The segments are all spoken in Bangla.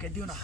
কে দিও না।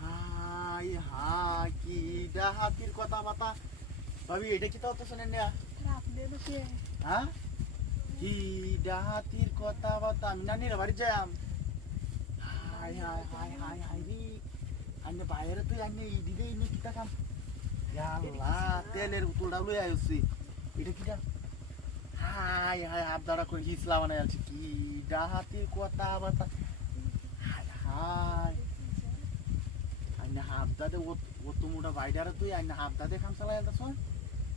হাই হাই কি ডাহাতির কথা বাতা ভাবি, এটা কি তাও তো শোনেন না? হ্যাঁ, কি ডাহাতির কথা বাতা আমি নানির বাড়ি যাম। High high high high high রে, আন্নে বাইরে তুই আন্নে এই দিকে ইনি কিতা কাম? আল্লাহ, তেলের উতলটা লই আইছি। এটা কিটা? হাই হাই হাত দাঁড়া করে হিসলা বানাই আছে। কি ডাহাতির কথা বাতা, হাই হাই আইনে হাফ দাদে অত মোটা বাইডারে তুই আইনে হাফ দাদে কাম চালাই আলতাছ।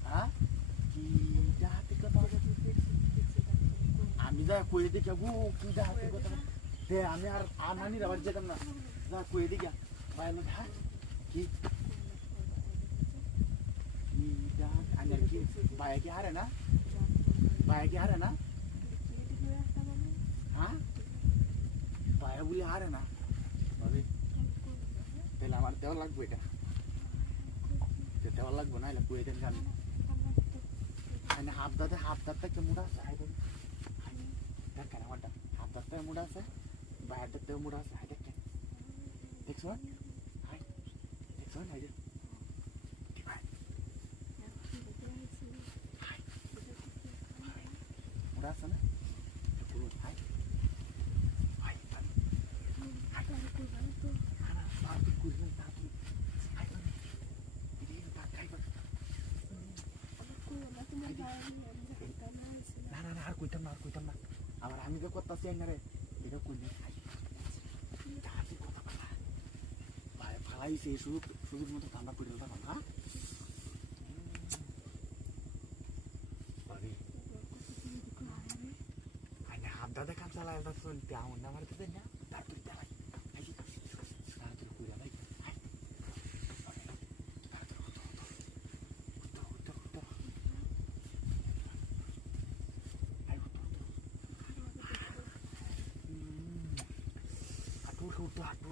হ্যাঁ, কি ডাহাতির কথা আমি যা কই দেখি গো, কি ডাহাতির কথা দে। আমি আর নানির আবার যেতাম না, যা কই দেখি বাইরে। হ্যাঁ, কি কি ডাহাত আইনে কি বাইরে কি হারে না? বাইরে কি হারে না? হ্যাঁ, বাইরে বলে হারে না ভাবি। তাহলে আমার দেওয়া লাগবে, এটা দেওয়া লাগবে না, এলে কই দেন আমি হাফ দাঁতটা কেমন আছে? হাই দেখ দেখেন আমারটা হাফ দাঁতটা কেমন আছে, বাইরের দাঁতটা কেমন আছে। হাই দেখেন, দেখছো? হাই দেখছো? হাই দেখ মোড়া আছে না? হাই হাই আর কইতাম না, আবার আমি যে করতেছি না রে, এটা কইলে কথা বলা ফালাইছে সুযোগ মতো ঠান্ডা পড়ে গেল। হ্যাঁ, হাত দাদা কাম চালাই শুনতে আমার না মারতে দেন না, তাড়াতাড়ি চালাই তাড়াতাড়ি কইরা ভাই। হাঁটু